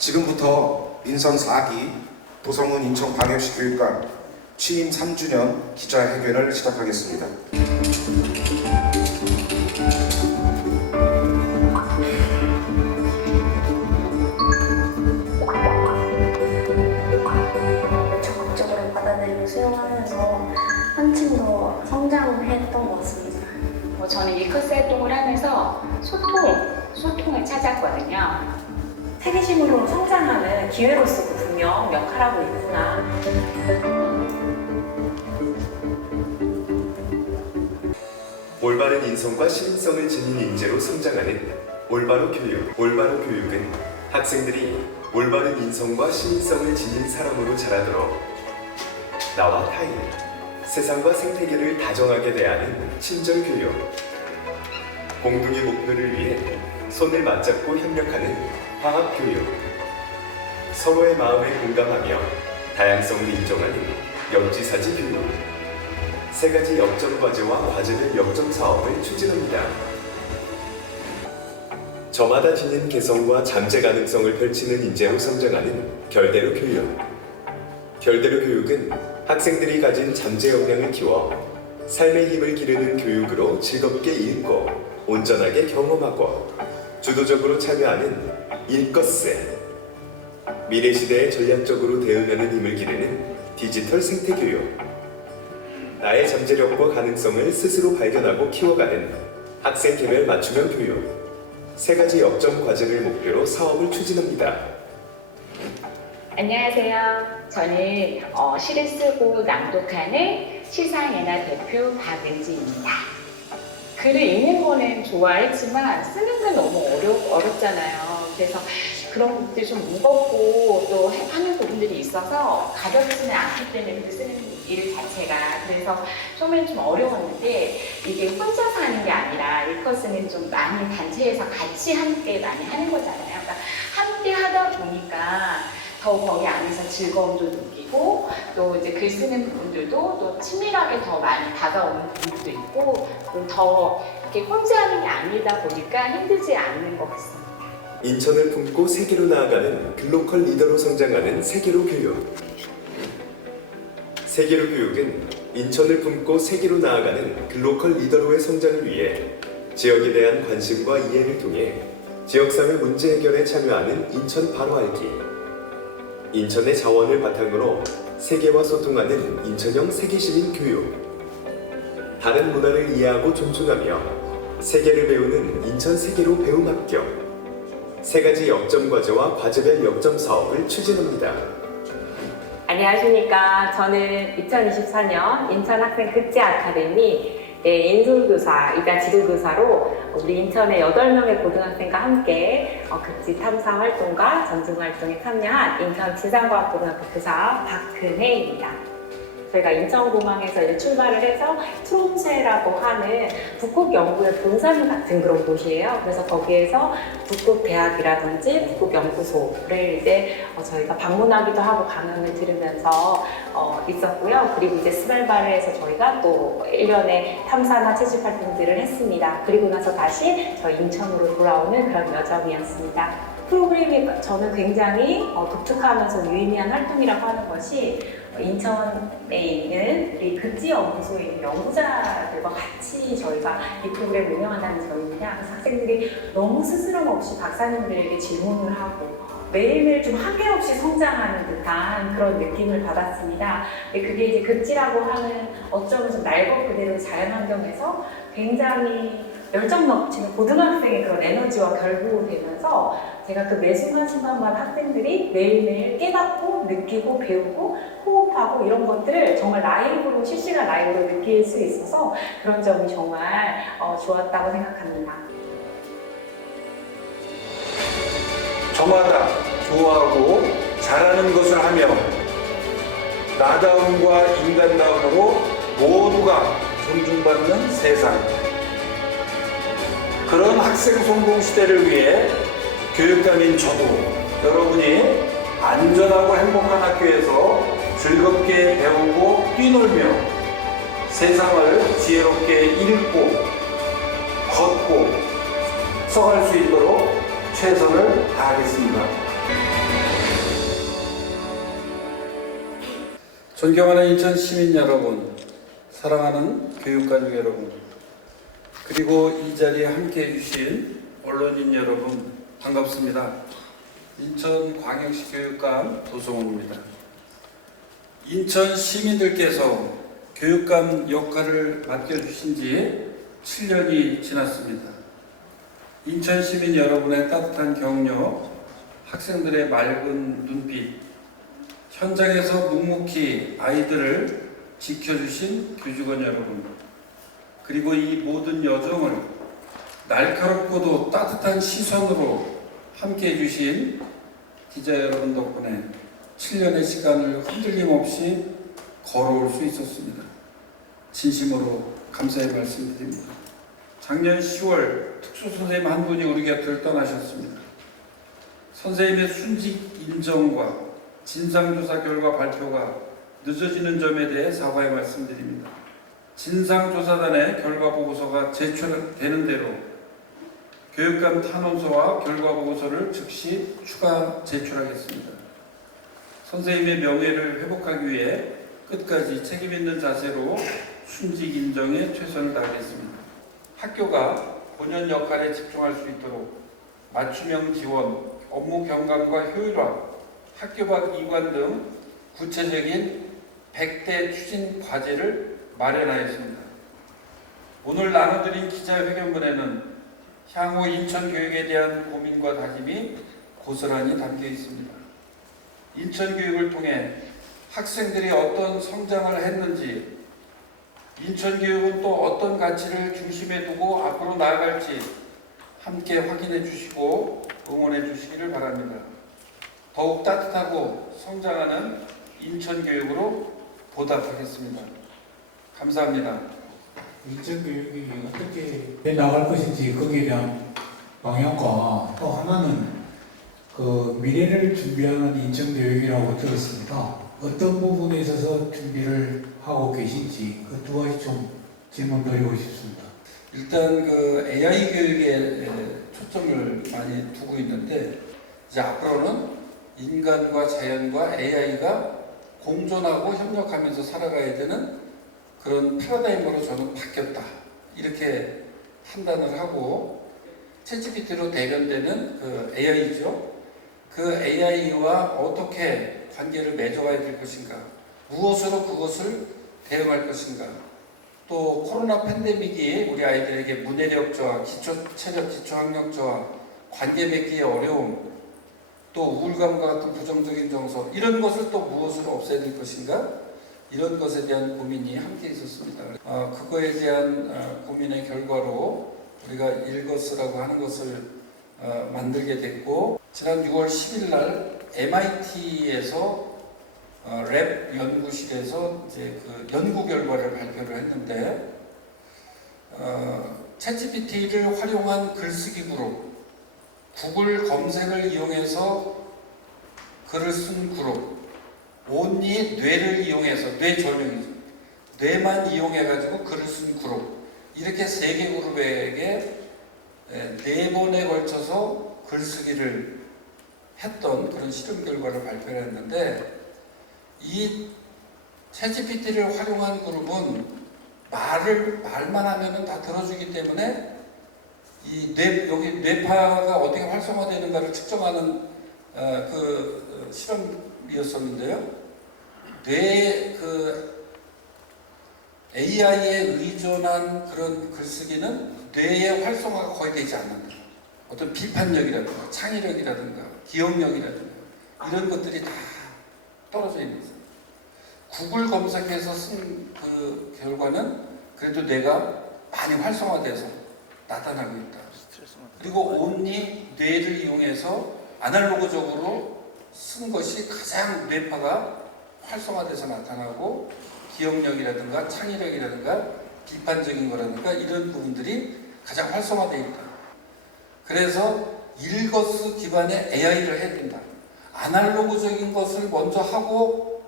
지금부터 민선 4기 도성훈 인천광역시 교육감 취임 3주년 기자회견을 시작하겠습니다. 적극적으로 받아들이고 수용하면서 한층 더 성장했던 것 같습니다. 저는 일커스 활동을 하면서 소통을 찾았거든요. 세계심으로 성장하는 기회로서도 분명 역할하고 있구나. 올바른 인성과 시민성을 지닌 인재로 성장하는 올바로 교육. 올바로 교육은 학생들이 올바른 인성과 시민성을 지닌 사람으로 자라도록 나와 타인, 세상과 생태계를 다정하게 대하는 친절 교육. 공동의 목표를 위해 손을 맞잡고 협력하는 화합 교육. 서로의 마음에 공감하며 다양성을 인정하는 역지사지 교육. 세 가지 역점 과제와 과제별 역점 사업을 추진합니다. 저마다 지닌 개성과 잠재 가능성을 펼치는 인재로 성장하는 결대로 교육. 결대로 교육은 학생들이 가진 잠재 역량을 키워 삶의 힘을 기르는 교육으로 즐겁게 읽고 온전하게 경험하고 주도적으로 참여하는 일커스. 미래 시대에 전략적으로 대응하는 힘을 기르는 디지털 생태교육. 나의 잠재력과 가능성을 스스로 발견하고 키워가는 학생 개별 맞춤형 교육. 세 가지 역점 과제를 목표로 사업을 추진합니다. 안녕하세요. 저는 시를 쓰고 낭독하는 시상예나 대표 박은지입니다. 글을 읽는 거는 좋아했지만 쓰는 건 너무 어렵잖아요. 그래서 그런 것들이 좀 무겁고 또 하는 부분들이 있어서 가볍지는 않기 때문에 글 쓰는 일 자체가. 그래서 처음에는 좀 어려웠는데 이게 혼자서 하는 게 아니라 일커스는 좀 많이 단체에서 같이 함께 많이 하는 거잖아요. 그러니까 함께 하다 보니까 더 거기 안에서 즐거움도 느끼고 또 이제 글 쓰는 부분들도 또 친밀하게 더 많이 다가오는 부분도 있고 더 이렇게 혼자 하는 게 아니다 보니까 힘들지 않는 것 같습니다. 인천을 품고 세계로 나아가는 글로컬 리더로 성장하는 세계로 교육. 세계로 교육은 인천을 품고 세계로 나아가는 글로컬 리더로의 성장을 위해 지역에 대한 관심과 이해를 통해 지역사회 문제 해결에 참여하는 인천 바로 알기. 인천의 자원을 바탕으로 세계와 소통하는 인천형 세계시민 교육. 다른 문화를 이해하고 존중하며 세계를 배우는 인천 세계로 배움 학교. 세 가지 역점 과제와 과제별 역점 사업을 추진합니다. 안녕하십니까. 저는 2024년 인천학생 극지 아카데미 인솔교사이자 지도교사로 우리 인천의 8명의 고등학생과 함께 극지 탐사 활동과 전승 활동에 참여한 인천 지상과학고등학교 교사 박근혜입니다. 저희가 인천공항에서 이제 출발을 해서 트롬쉐라고 하는 북극 연구의 본산 같은 그런 곳이에요. 그래서 거기에서 북극대학이라든지 북극연구소를 이제 저희가 방문하기도 하고 강연을 들으면서 있었고요. 그리고 이제 스발바르에서 저희가 또 1년에 탐사나 채집 활동들을 했습니다. 그리고 나서 다시 저희 인천으로 돌아오는 그런 여정이었습니다. 프로그램이 저는 굉장히 독특하면서 유의미한 활동이라고 하는 것이 인천에 있는 우리 극지연구소에 있는 연구자들과 같이 저희가 이 프로그램을 운영한다는 점입니다. 그래서 학생들이 너무 스스럼 없이 박사님들에게 질문을 하고 매일매일 좀 한계 없이 성장하는 듯한 그런 느낌을 받았습니다. 그게 이제 극지라고 하는 어쩌면 좀 날 것 그대로 자연환경에서 굉장히 열정 넘치는 고등학생의 그런 에너지와 결부되면서 제가 그 매 순간순간마다 학생들이 매일매일 깨닫고 느끼고 배우고 호흡하고 이런 것들을 정말 라이브로 실시간 라이브로 느낄 수 있어서 그런 점이 정말 좋았다고 생각합니다. 저마다 좋아하고 잘하는 것을 하며 나다움과 인간다움으로 모두가 존중받는 세상. 그런 학생 성공 시대를 위해 교육감인 저도 여러분이 안전하고 행복한 학교에서 즐겁게 배우고 뛰놀며 세상을 지혜롭게 읽고 걷고 써갈 수 있도록 최선을 다하겠습니다. 존경하는 인천 시민 여러분, 사랑하는 교육가족 여러분, 그리고 이 자리에 함께해 주신 언론인 여러분 반갑습니다. 인천광역시 교육감 도성훈입니다. 인천 시민들께서 교육감 역할을 맡겨주신 지 7년이 지났습니다. 인천 시민 여러분의 따뜻한 격려, 학생들의 맑은 눈빛, 현장에서 묵묵히 아이들을 지켜주신 교직원 여러분, 그리고 이 모든 여정을 날카롭고도 따뜻한 시선으로 함께해 주신 기자 여러분 덕분에 7년의 시간을 흔들림 없이 걸어올 수 있었습니다. 진심으로 감사의 말씀드립니다. 작년 10월 특수선생님 한 분이 우리 곁을 떠나셨습니다. 선생님의 순직 인정과 진상조사 결과 발표가 늦어지는 점에 대해 사과의 말씀드립니다. 진상조사단의 결과보고서가 제출되는 대로 교육감 탄원서와 결과보고서를 즉시 추가 제출하겠습니다. 선생님의 명예를 회복하기 위해 끝까지 책임있는 자세로 순직 인정에 최선을 다하겠습니다. 학교가 본연 역할에 집중할 수 있도록 맞춤형 지원, 업무 경감과 효율화, 학교 밖 이관 등 구체적인 100대 추진 과제를 마련하였습니다. 오늘 나눠드린 기자회견문에는 향후 인천 교육에 대한 고민과 다짐이 고스란히 담겨 있습니다. 인천 교육을 통해 학생들이 어떤 성장을 했는지, 인천 교육은 또 어떤 가치를 중심에 두고 앞으로 나아갈지 함께 확인해 주시고 응원해 주시기를 바랍니다. 더욱 따뜻하고 성장하는 인천 교육으로 보답하겠습니다. 감사합니다. 인천 교육이 어떻게 해 나갈 것인지 거기에 대한 방향과 또 하나는 그 미래를 준비하는 인천 교육이라고 들었습니다. 어떤 부분에 있어서 준비를 하고 계신지 그 두 가지 좀 질문 드리고 싶습니다. 일단 그 AI 교육에 초점을 많이 두고 있는데 이제 앞으로는 인간과 자연과 AI가 공존하고 협력하면서 살아가야 되는 그런 패러다임으로 저는 바뀌었다, 이렇게 판단을 하고, 챗GPT로 대변되는 그 AI죠. 그 AI와 어떻게 관계를 맺어가야 될 것인가, 무엇으로 그것을 대응할 것인가, 또 코로나 팬데믹이 우리 아이들에게 문해력 저하, 기초체력, 기초학력 저하, 관계 맺기의 어려움, 또 우울감과 같은 부정적인 정서, 이런 것을 또 무엇으로 없애야 될 것인가, 이런 것에 대한 고민이 함께 있었습니다. 그거에 대한 고민의 결과로 우리가 일거스라고 하는 것을 만들게 됐고, 지난 6월 10일 날 MIT에서 랩 연구실에서 이제 그 연구 결과를 발표를 했는데, 챗GPT를 활용한 글쓰기 그룹, 구글 검색을 이용해서 글을 쓴 그룹, 온리 뇌를 이용해서, 뇌 전용이죠, 뇌만 이용해가지고 글을 쓴 그룹, 이렇게 3개 그룹에게 4번에 걸쳐서 글쓰기를 했던 그런 실험 결과를 발표를 했는데, 이 챗GPT를 활용한 그룹은 말만 하면은 다 들어주기 때문에 이 여기 뇌파가 어떻게 활성화되는가를 측정하는 그 실험이었었는데요. 그 AI에 의존한 그런 글쓰기는 뇌의 활성화가 거의 되지 않는다. 어떤 비판력이라든가 창의력이라든가 기억력이라든가 이런 것들이 다 떨어져 있는 거죠. 구글 검색해서 쓴 그 결과는 그래도 뇌가 많이 활성화돼서 나타나고 있다. 그리고 온리 뇌를 이용해서 아날로그적으로 쓴 것이 가장 뇌파가 활성화돼서 나타나고, 기억력이라든가 창의력이라든가 비판적인 거라든가 이런 부분들이 가장 활성화되어 있다. 그래서 일거스 기반의 AI를 해야 된다. 아날로그적인 것을 먼저 하고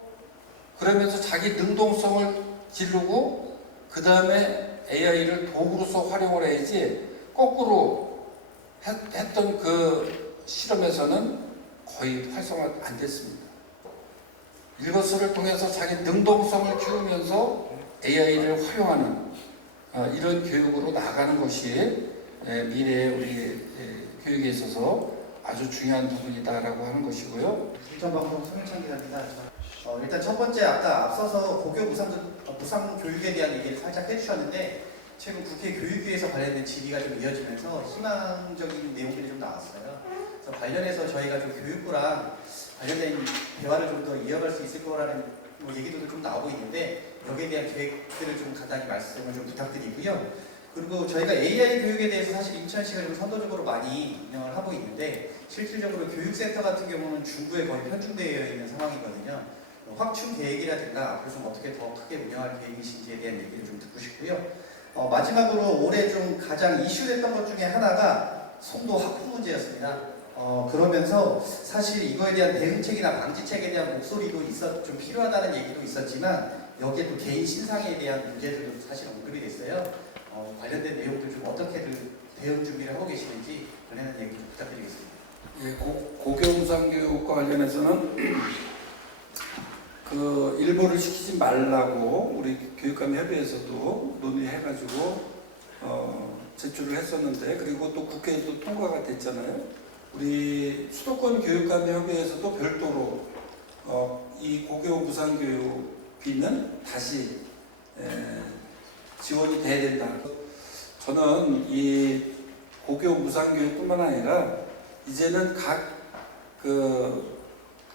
그러면서 자기 능동성을 기르고 그 다음에 AI를 도구로서 활용을 해야지, 거꾸로 했던 그 실험에서는 거의 활성화 안 됐습니다. 이것을 통해서 자기 능동성을 키우면서 AI를 활용하는 이런 교육으로 나아가는 것이 미래의 우리 교육에 있어서 아주 중요한 부분이다라고 하는 것이고요. 인천방송 송일찬 기자입니다. 일단 첫 번째 아까 앞서서 고교 무상 교육에 대한 얘기를 살짝 해주셨는데 최근 국회 교육위에서 관련된 질의가 좀 이어지면서 희망적인 내용들이 좀 나왔어요. 그래서 관련해서 저희가 좀 교육부랑 관련된 대화를 좀 더 이어갈 수 있을 거라는 얘기들도 좀 나오고 있는데 여기에 대한 계획들을 좀 간단히 말씀을 좀 부탁드리고요. 그리고 저희가 AI 교육에 대해서 사실 인천시가 좀 선도적으로 많이 운영을 하고 있는데 실질적으로 교육센터 같은 경우는 중구에 거의 편중되어 있는 상황이거든요. 확충 계획이라든가 앞으로 좀 어떻게 더 크게 운영할 계획이신지에 대한 얘기를 좀 듣고 싶고요. 마지막으로 올해 좀 가장 이슈됐던 것 중에 하나가 송도 학폭 문제였습니다. 그러면서 사실 이거에 대한 대응책이나 방지책에 대한 목소리도 좀 필요하다는 얘기도 있었지만 여기에 또 개인 신상에 대한 문제들도 사실 언급이 됐어요. 관련된 내용들 좀 어떻게들 대응 준비를 하고 계시는지 관련한 얘기 좀 부탁드리겠습니다. 예, 고교 무상교육과 관련해서는 그 일부를 시키지 말라고 우리 교육감협의회에서도 논의해가지고 제출을 했었는데 그리고 또 국회에도 통과가 됐잖아요. 우리 수도권 교육감협의회에서도 별도로 이 고교 무상교육비는 다시 지원이 돼야 된다. 저는 이 고교 무상교육뿐만 아니라 이제는 각 그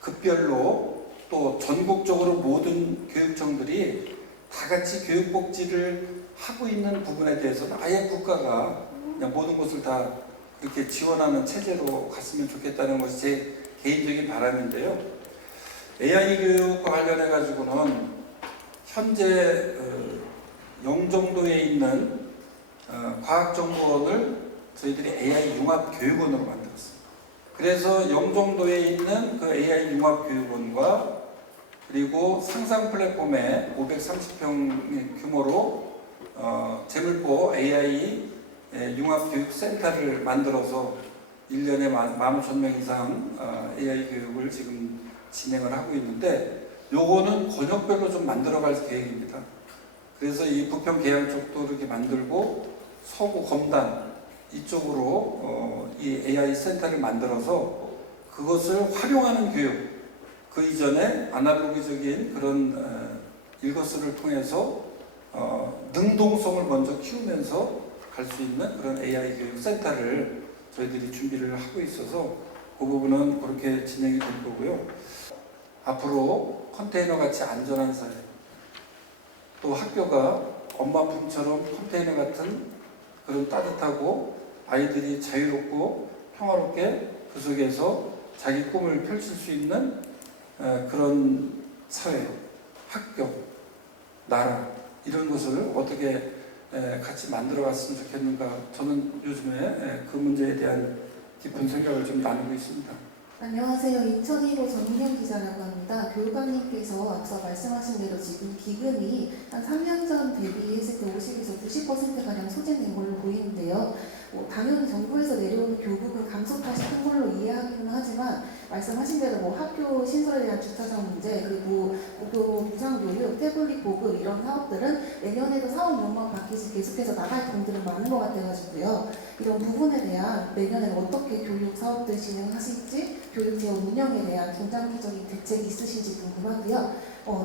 급별로 또 전국적으로 모든 교육청들이 다 같이 교육복지를 하고 있는 부분에 대해서는 아예 국가가 그냥 모든 것을 다 그렇게 지원하는 체제로 갔으면 좋겠다는 것이 제 개인적인 바람인데요. AI 교육과 관련해 가지고는 현재 영종도에 있는 과학정보원을 저희들이 AI 융합교육원으로 만들었습니다. 그래서 영종도에 있는 그 AI 융합교육원과 그리고 상상 플랫폼에 530평 규모로 재물보 AI 융합교육센터를 만들어서 1년에 15,000명 이상 AI 교육을 지금 진행을 하고 있는데 요거는 권역별로 좀 만들어갈 계획입니다. 그래서 이 부평 계양 쪽도 이렇게 만들고 서구 검단 이쪽으로 이 AI 센터를 만들어서 그것을 활용하는 교육, 그 이전에 아날로그적인 그런 일거수를 통해서 능동성을 먼저 키우면서 갈 수 있는 그런 AI 교육 센터를 저희들이 준비를 하고 있어서 그 부분은 그렇게 진행이 될 거고요. 앞으로 컨테이너 같이 안전한 사회, 또 학교가 엄마 품처럼 컨테이너 같은 그런 따뜻하고 아이들이 자유롭고 평화롭게 그 속에서 자기 꿈을 펼칠 수 있는 그런 사회, 학교, 나라 이런 것을 어떻게 같이 만들어 갔으면 좋겠는가. 저는 요즘에 그 문제에 대한 깊은 생각을 좀 나누고 있습니다. 안녕하세요. 2015 전민영 기자라고 합니다. 교육감님께서 앞서 말씀하신 대로 지금 기금이 한 3년 전 대비했을 때 50에서 90%가량 소진된 걸로 보이는데요. 당연히 정부에서 내려오는 교부금 감소 탓이 큰 걸로 이해하기는 하지만 말씀하신 대로 학교 신설에 대한 주차장 문제 그리고 고교 무상교육, 태블릿 보급 이런 사업들은 내년에도 사업 명만 바뀌지 계속해서 나갈 돈들은 많은 것 같아가지고요. 이런 부분에 대한 내년에는 어떻게 교육 사업들 진행하실지 교육재원 운영에 대한 중장기적인 대책이 있으신지 궁금하고요.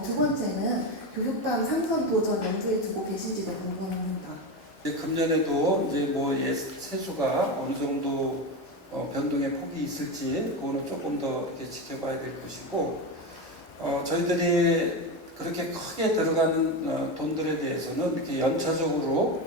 두 번째는 교육감 상선 도전 염두에 두고 계신지도 궁금합니다. 금년에도 이제 세수가 어느 정도 변동의 폭이 있을지 그거는 조금 더 이렇게 지켜봐야 될 것이고 저희들이 그렇게 크게 들어가는 돈들에 대해서는 이렇게 연차적으로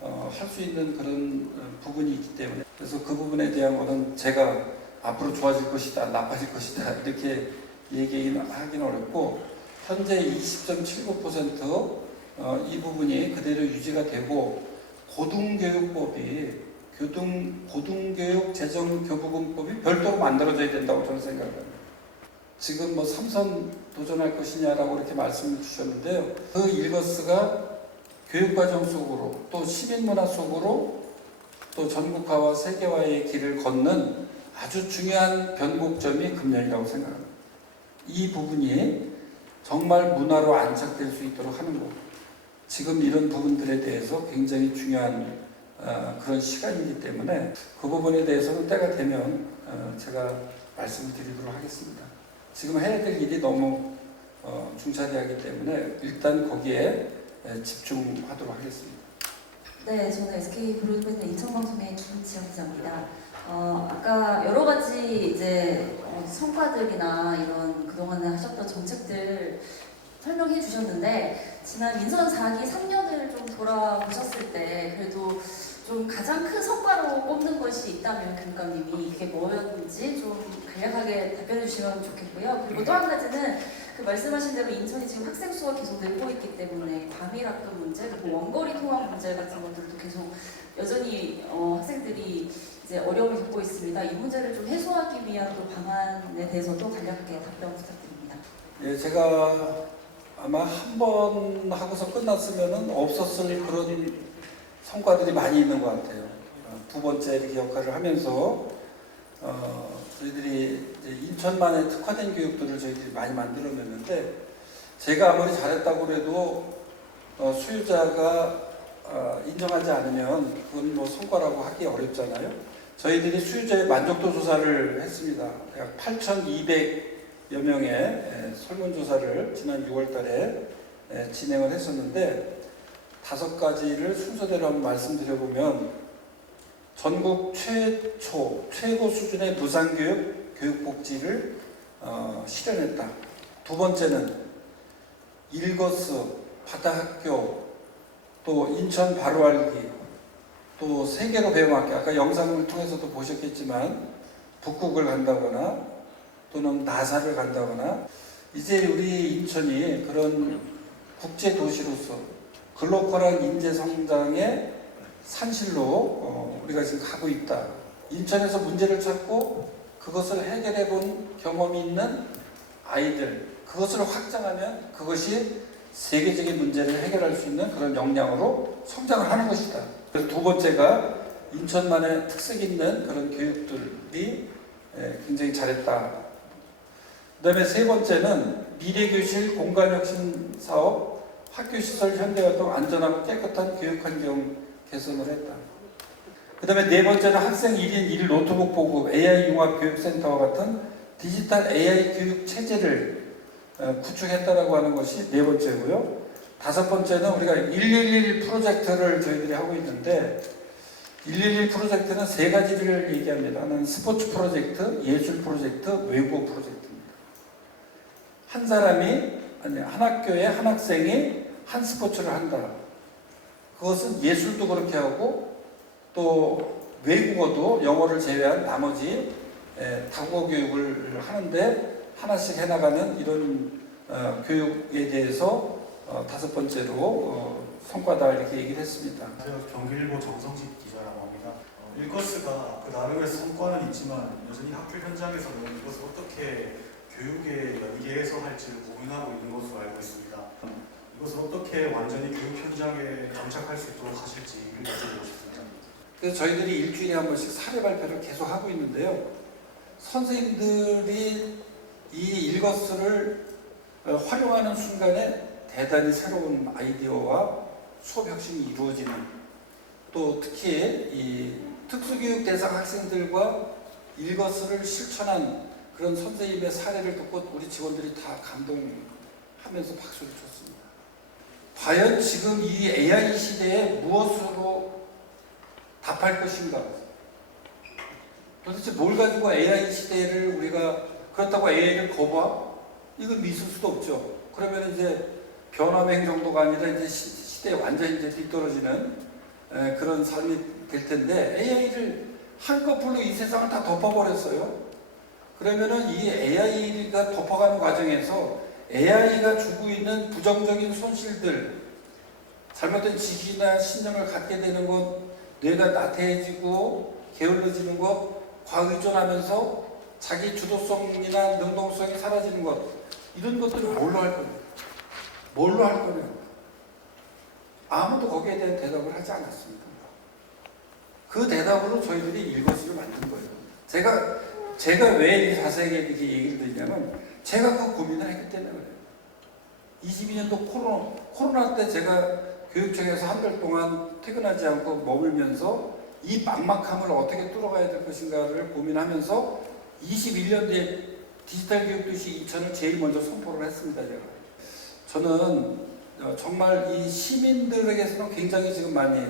할 수 있는 그런 부분이 있기 때문에 그래서 그 부분에 대한 거는 제가 앞으로 좋아질 것이다, 나빠질 것이다 이렇게 얘기하기는 어렵고 현재 20.79% 이 부분이 그대로 유지가 되고 고등교육법이 고등교육 재정 교부금법이 별도로 만들어져야 된다고 저는 생각합니다. 지금 삼선 도전할 것이냐라고 이렇게 말씀을 주셨는데요. 그 일거스가 교육과정 속으로 또 시민문화 속으로 또 전국화와 세계화의 길을 걷는 아주 중요한 변곡점이 금년이라고 생각합니다. 이 부분이 정말 문화로 안착될 수 있도록 하는 것. 지금 이런 부분들에 대해서 굉장히 중요한 그런 시간이기 때문에 그 부분에 대해서는 때가 되면 제가 말씀을 드리도록 하겠습니다. 지금 해야 될 일이 너무 중차대하기 때문에 일단 거기에 집중하도록 하겠습니다. 네, 저는 SK브로드밴드 인천방송의 김지영 기자입니다. 아까 여러 가지 이제 성과들이나 이런 그동안에 하셨던 정책들 설명해 주셨는데 지난 민선 4기 3년을 좀 돌아보셨을 때 그래도 좀 가장 큰 성과로 꼽는 것이 있다면 교육감님이 그게 뭐였는지 좀 간략하게 답변해 주시면 좋겠고요. 그리고 또 한 가지는 그 말씀하신 대로 인천이 지금 학생 수가 계속 늘고 있기 때문에 과밀 학급 문제, 그리고 원거리 통학 문제 같은 것들도 계속 여전히 학생들이 이제 어려움을 겪고 있습니다. 이 문제를 좀 해소하기 위한 또 방안에 대해서도 간략하게 답변 부탁드립니다. 예, 제가 아마 한 번 하고서 끝났으면은 없었을 그런 성과들이 많이 있는 것 같아요. 두 번째 이렇게 역할을 하면서 저희들이 이제 인천만의 특화된 교육들을 저희들이 많이 만들어냈는데 제가 아무리 잘했다고 해도 수요자가 인정하지 않으면 그건 뭐 성과라고 하기 어렵잖아요. 저희들이 수요자의 만족도 조사를 했습니다. 약 8,200여 명의 설문조사를 지난 6월 달에 진행을 했었는데 5가지를 순서대로 한번 말씀드려보면 전국 최고 수준의 무상교육, 교육복지를 실현했다. 두 번째는 일거스, 바다학교, 또 인천 바로알기, 또 세계로 배움학교, 아까 영상을 통해서도 보셨겠지만 북극을 간다거나 또는 나사를 간다거나 이제 우리 인천이 그런 국제도시로서 글로컬한 인재성장의 산실로 우리가 지금 가고 있다. 인천에서 문제를 찾고 그것을 해결해 본 경험이 있는 아이들, 그것을 확장하면 그것이 세계적인 문제를 해결할 수 있는 그런 역량으로 성장을 하는 것이다. 그래서 두 번째가 인천만의 특색 있는 그런 교육들이 굉장히 잘했다. 그 다음에 세 번째는 미래교실 공간혁신 사업, 학교시설 현대화동 안전하고 깨끗한 교육환경 개선을 했다. 그 다음에 네 번째는 학생 1인 1 노트북 보급, AI 융합 교육센터와 같은 디지털 AI 교육 체제를 구축했다라고 하는 것이 네 번째고요. 다섯 번째는 우리가 111 프로젝트를 저희들이 하고 있는데 111 프로젝트는 세 가지를 얘기합니다. 하나는 스포츠 프로젝트, 예술 프로젝트, 외국어 프로젝트입니다. 한 사람이, 한 학교에 한 학생이 한 스포츠를 한다. 그것은 예술도 그렇게 하고 또 외국어도 영어를 제외한 나머지 다국어 교육을 하는데 하나씩 해나가는 이런 교육에 대해서 다섯 번째로 성과다 이렇게 얘기를 했습니다. 안녕하세요. 경기일보 정성식 기자라고 합니다. 일거스가 그 나름의 성과는 있지만 여전히 학교 현장에서는 이것을 어떻게 교육에 연계해서 할지를 고민하고 있는 것으로 알고 있습니다. 이것을 어떻게 완전히 교육 현장에 정착할 수 있도록 하실지 여쭤보고 싶습니다. 그래서 저희들이 일주일에 한 번씩 사례 발표를 계속 하고 있는데요. 선생님들이 이 일거스를 활용하는 순간에 대단히 새로운 아이디어와 수업 혁신이 이루어지는, 또 특히 이 특수교육 대상 학생들과 일거스를 실천한 그런 선생님의 사례를 듣고 우리 직원들이 다 감동하면서 박수를 쳤습니다. 과연 지금 이 AI 시대에 무엇으로 답할 것인가? 도대체 뭘 가지고 AI 시대를 우리가, 그렇다고 AI를 거부하? 이건 있을 수도 없죠. 그러면 이제 변함의 정도가 아니라 이제 시대에 완전히 이제 뒤떨어지는 그런 삶이 될 텐데 AI를 한꺼풀로 이 세상을 다 덮어버렸어요. 그러면은 이 AI가 덮어가는 과정에서 AI가 주고 있는 부정적인 손실들, 잘못된 지식이나 신념을 갖게 되는 것, 뇌가 나태해지고 게을러지는 것, 과의존하면서 자기 주도성이나 능동성이 사라지는 것, 이런 것들을 뭘로 할 거냐? 뭘로 할 거냐? 아무도 거기에 대한 대답을 하지 않았습니다. 그 대답으로 저희들이 일거수를 만든 거예요. 제가 왜 자세하게 이렇게 얘기를 드리냐면 제가 그 고민을 했기 때문에 그래요. 22년도 코로나 때 제가 교육청에서 한 달 동안 퇴근하지 않고 머물면서 이 막막함을 어떻게 뚫어가야 될 것인가를 고민하면서 21년도에 디지털 교육도시 인천을 제일 먼저 선포를 했습니다. 제가. 저는 정말 이 시민들에게서는 굉장히 지금 많이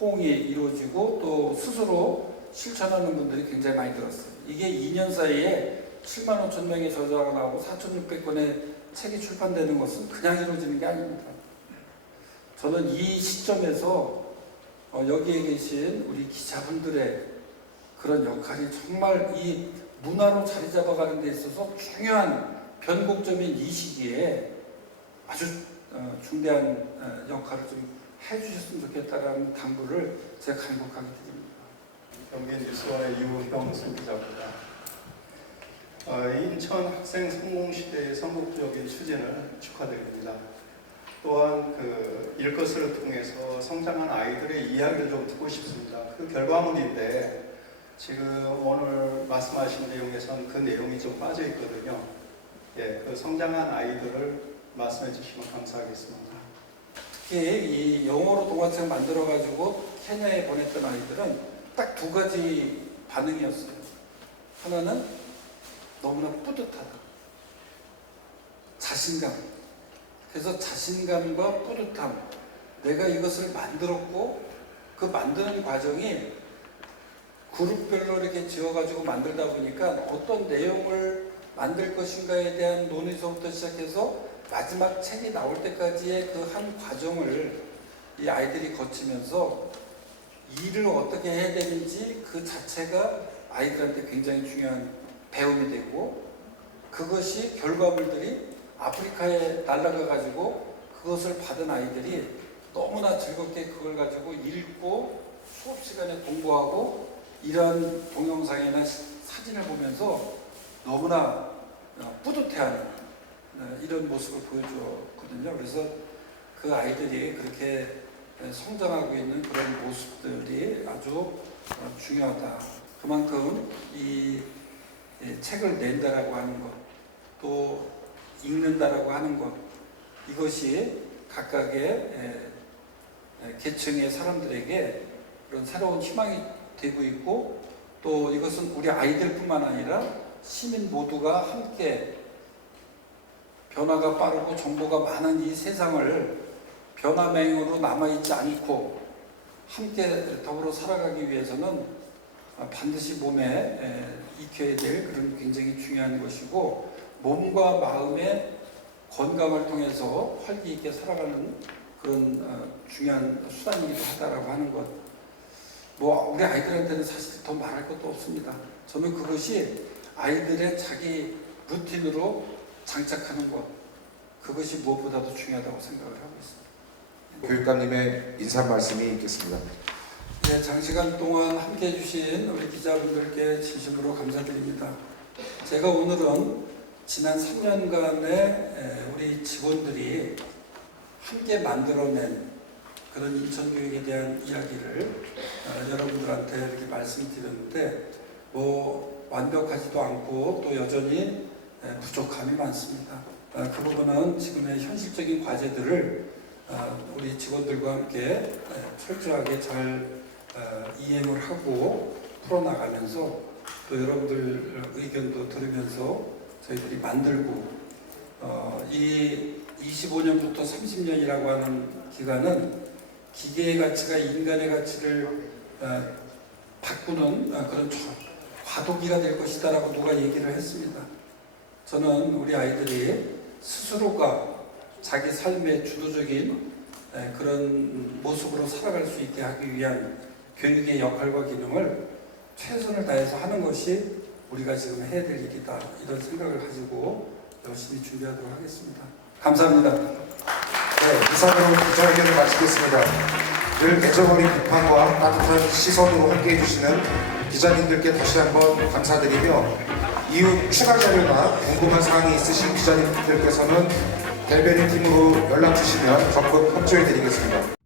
호응이 이루어지고 또 스스로 실천하는 분들이 굉장히 많이 들었어요. 이게 2년 사이에 7만 5천 명의 저자가 나오고 4,600권의 책이 출판되는 것은 그냥 이루어지는 게 아닙니다. 저는 이 시점에서 여기에 계신 우리 기자분들의 그런 역할이 정말 이 문화로 자리 잡아가는 데 있어서 중요한 변곡점인 이 시기에 아주 중대한 역할을 좀 해주셨으면 좋겠다라는 당부를 제가 간곡하게 드립니다. 경기뉴스원의 유형수 기자입니다. 인천 학생 성공시대의 선곡적인 추진을 축하드립니다. 또한 일 것을 통해서 성장한 아이들의 이야기를 좀 듣고 싶습니다. 그 결과물인데 지금 오늘 말씀하신 내용에선 그 내용이 좀 빠져 있거든요. 예, 그 성장한 아이들을 말씀해 주시면 감사하겠습니다. 특히 이 영어로 동화책 만들어가지고 케냐에 보냈던 아이들은 딱 두 가지 반응이었어요. 하나는 너무나 뿌듯하다. 자신감. 그래서 자신감과 뿌듯함. 내가 이것을 만들었고 그 만드는 과정이 그룹별로 이렇게 지어가지고 만들다 보니까 어떤 내용을 만들 것인가에 대한 논의서부터 시작해서 마지막 책이 나올 때까지의 그 한 과정을 이 아이들이 거치면서 일을 어떻게 해야 되는지 그 자체가 아이들한테 굉장히 중요한 배움이 되고 그것이 결과물들이 아프리카에 날아가 가지고 그것을 받은 아이들이 너무나 즐겁게 그걸 가지고 읽고 수업 시간에 공부하고 이런 동영상이나 사진을 보면서 너무나 뿌듯해하는 이런 모습을 보여줬거든요. 그래서 그 아이들이 그렇게 성장하고 있는 그런 모습들이 아주 중요하다. 그만큼 이 책을 낸다라고 하는 것, 또 읽는다라고 하는 것, 이것이 각각의 계층의 사람들에게 그런 새로운 희망이 되고 있고 또 이것은 우리 아이들뿐만 아니라 시민 모두가 함께 변화가 빠르고 정보가 많은 이 세상을 변화맹으로 남아있지 않고 함께 더불어 살아가기 위해서는 반드시 몸에 익혀야 될 그런 굉장히 중요한 것이고 몸과 마음의 건강을 통해서 활기 있게 살아가는 그런 중요한 수단이기도 하다라고 하는 것. 뭐 우리 아이들한테는 사실 더 말할 것도 없습니다. 저는 그것이 아이들의 자기 루틴으로 장착하는 것, 그것이 무엇보다도 중요하다고 생각을 하고 있습니다. 교육감님의 인사 말씀이 있겠습니다. 네, 장시간 동안 함께해 주신 우리 기자분들께 진심으로 감사드립니다. 제가 오늘은 지난 3년간의 우리 직원들이 함께 만들어낸 그런 인천교육에 대한 이야기를 여러분들한테 이렇게 말씀드렸는데 뭐 완벽하지도 않고 또 여전히 부족함이 많습니다. 그 부분은 지금의 현실적인 과제들을 우리 직원들과 함께 철저하게 잘 이행을 하고 풀어나가면서 또 여러분들 의견도 들으면서 저희들이 만들고 이 25년부터 30년이라고 하는 기간은 기계의 가치가 인간의 가치를 바꾸는 그런 과도기가 될 것이다 라고 누가 얘기를 했습니다. 저는 우리 아이들이 스스로가 자기 삶의 주도적인 그런 모습으로 살아갈 수 있게 하기 위한 교육의 역할과 기능을 최선을 다해서 하는 것이 우리가 지금 해야 될 일이다. 이런 생각을 가지고 열심히 준비하도록 하겠습니다. 감사합니다. 네, 이상으로 기자회견을 마치겠습니다. 늘 애정어린 비판과 따뜻한 시선으로 함께해 주시는 기자님들께 다시 한번 감사드리며 이후 추가 자료나 궁금한 사항이 있으신 기자님들께서는 대변인 팀으로 연락 주시면 적극 협조해 드리겠습니다.